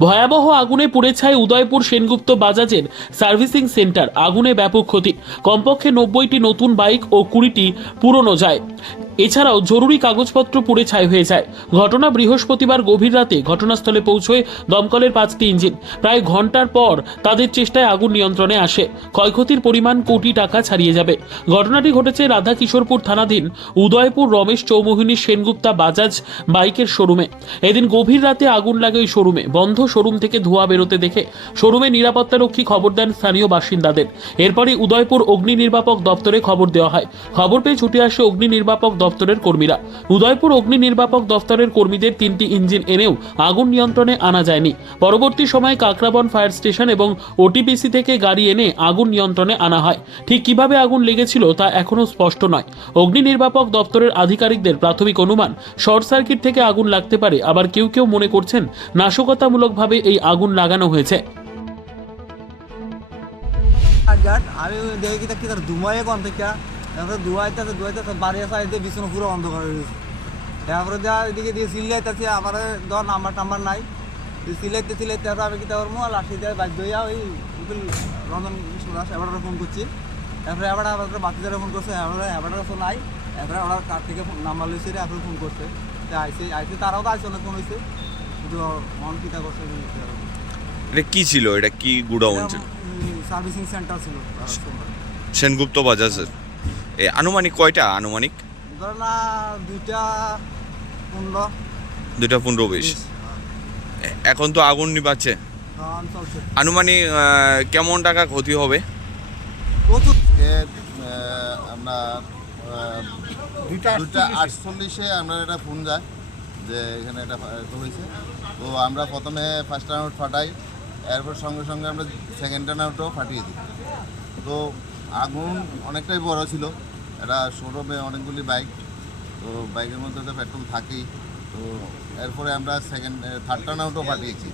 ভয়াবহ আগুনে পুড়ে ছায় উদয়পুর সেনগুপ্ত বাজাজের সার্ভিসিং সেন্টার। আগুনে ব্যাপক ক্ষতি। কমপক্ষে নব্বইটি নতুন বাইক ও কুড়িটি পুরনো যায়। এছাড়াও জরুরি কাগজপত্র পুড়ে ছাই হয়ে যায়। ঘটনা বৃহস্পতিবার গভীর রাতে ঘটনাস্থলে পৌঁছয় দমকলের পাঁচটি ইঞ্জিন। প্রায় ঘণ্টার পর তাদের চেষ্টায় আগুন নিয়ন্ত্রণে আসে। ক্ষয়ক্ষতির পরিমাণ কোটি টাকা ছাড়িয়ে যাবে। ঘটনাটি ঘটেছে রাধা কিশোরপুর থানাধীন উদয়পুর রমেশ চৌমোহিনী সেনগুপ্তা বাজাজ বাইকের শোরুমে। এদিন গভীর রাতে আগুন লাগে ওই শোরুমে। বন্ধ শোরুম থেকে ধোঁয়া বেরোতে দেখে শোরুমে নিরাপত্তারক্ষী খবর দেন স্থানীয় বাসিন্দাদের। এরপরই উদয়পুর অগ্নি নির্বাপক দপ্তরে খবর দেওয়া হয়। খবর পেয়ে ছুটে আসে অগ্নি নির্বাপক দপ্তরের কর্মীরা। উদয়পুর অগ্নি নির্বাপক দপ্তরের কর্মীদের তিনটি ইঞ্জিন এনেও আগুন নিয়ন্ত্রণে আনা যায়নি। পরবর্তী সময়ে কাকরাবন ফায়ার স্টেশন এবং ওটিপিসি থেকে গাড়ি এনে আগুন নিয়ন্ত্রণে আনা হয়। ঠিক কীভাবে আগুন লেগেছিল তা এখনও স্পষ্ট নয়। অগ্নি নির্বাপক দপ্তরের আধিকারিকদের প্রাথমিক অনুমান, শর্ট সার্কিট থেকে আগুন লাগতে পারে। আবার কেউ কেউ মনে করছেন, নাশকতামূলকভাবে এই আগুন লাগানো হয়েছে। আমি দেখি তার ধুমাইয়ে কোন থেকে তারপরে ধুয়াইতেছে ধুয়াইতেছে বাড়ি আসা এতে বিছানা পুরো অন্ধকার হয়ে গেছে। তারপরে যা এদিকে দিয়ে সিলাইতেছি আমার ধর নাম্বার টাম্বার নাই। সিলাইতে সিলাইতে তারপরে আমি কি তারপর মো লাঠি দিয়ে বাধ্য হইয়া ওই রঞ্জন সুরাস এবার ফোন করছি। তারপরে এবার আবার বাতিদারে ফোন করছে এবারে এবার ফোন নাই। এবারে ওরা কার থেকে নাম্বার লইছে রে এরপরে ফোন করছে। তা আইসে আইসে তারাও তো আইসে অনেক ফোন হয়েছে কিন্তু মন কিতা করছে এটা কি ছিল? এটা কি গুডাউন ছিল? সার্ভিসিং সেন্টার ছিল। সেনগুপ্ত বাজাজের এ আনুমানিক কয়টা আনুমানিক? দুইটা পনেরো। দুটা পনেরো বিশ। এখন তো আগুন নিবাচ্ছে ধান আনুমানিক কেমন টাকা ক্ষতি হবে? প্রচুর। যে আহ, আপনার আহ, আটচল্লিশে। আপনার এটা ফোন যায় যে এখানে এটা হয়েছে। তো আমরা প্রথমে ফার্স্ট রাউন্ড ফাটাই এরপর সঙ্গে সঙ্গে আমরা সেকেন্ড রাউন্ডটাও ফাটিয়ে দিই। তো আগুন অনেকটাই বড় ছিল। এটা শোরুমে অনেকগুলি বাইক তো বাইকের মধ্যে তো পেট্রোল থাকেই। তো এরপরে আমরা সেকেন্ড থার্ড রাউন্ডও ফাটিয়েছি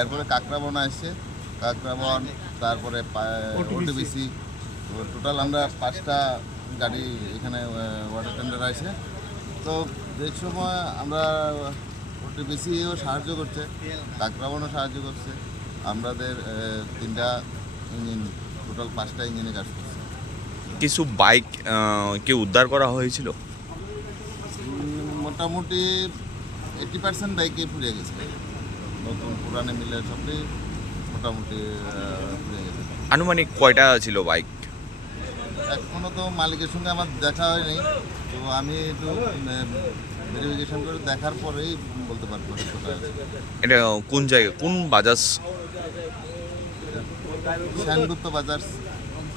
এরপরে কাকরাবন আসছে। কাকরাবন তারপরে ওটিবিসি তো টোটাল আমরা পাঁচটা গাড়ি এখানে ওয়াটার টেন্ডার আছে। তো যে সময় আমরা ওটিবিসিও সাহায্য করছে কাকরাবনও সাহায্য করছে। আমাদের তিনটা ইঞ্জিন টোটাল পাঁচটা ইঞ্জিনে কাজ করছে। কিছু বাইক কি উদ্ধার করা হয়েছিল? মোটামুটি এইটি পার্সেন্ট বাইকে ফুরিয়ে গেছে। নতুন পুরানে মিলে সবই মোটামুটি ফুরিয়ে গেছে। আনুমানিক কয়টা ছিল বাইক? এখনও তো মালিকের সঙ্গে আমার দেখা হয়নি। তো আমি একটু ভেরিফিকেশন করে দেখার পরেই বলতে পারব এটা কোন জায়গা কোন বাজাজ? শ্যানগুপ্ত বাজার